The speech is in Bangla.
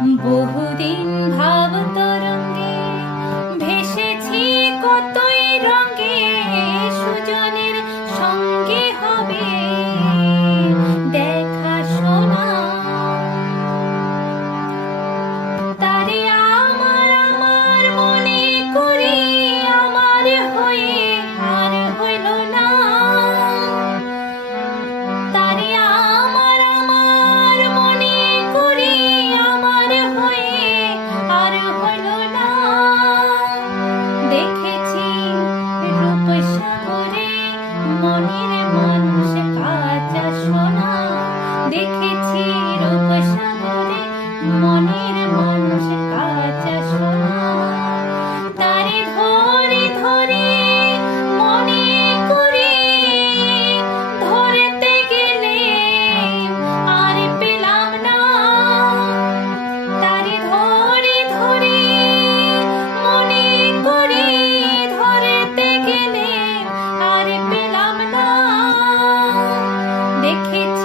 বহুদিন ভাব তরঙ্গে ভেসেছি কতই রঙে, সুজনের সঙ্গে হবে দেখা শোনা। তারে আমার আমার মনে করি, আমার হয়ে আর হইল না। তারে আমার আমার মনে করি, আমার হয়ে আর হইল না। দেখেছি রূপসাগরে মনের মানুষ কাঁচা সোনা। দেখেছি রূপসাগরে মনের মানুষ কাঁচা সোনা। তারে ধরে ধরে মনে করি, ধরতে গেলে আর পেলাম না। তারে ধরে ধরে মনে করি, ধরতে গেলে আর পেলাম না। দেখেছি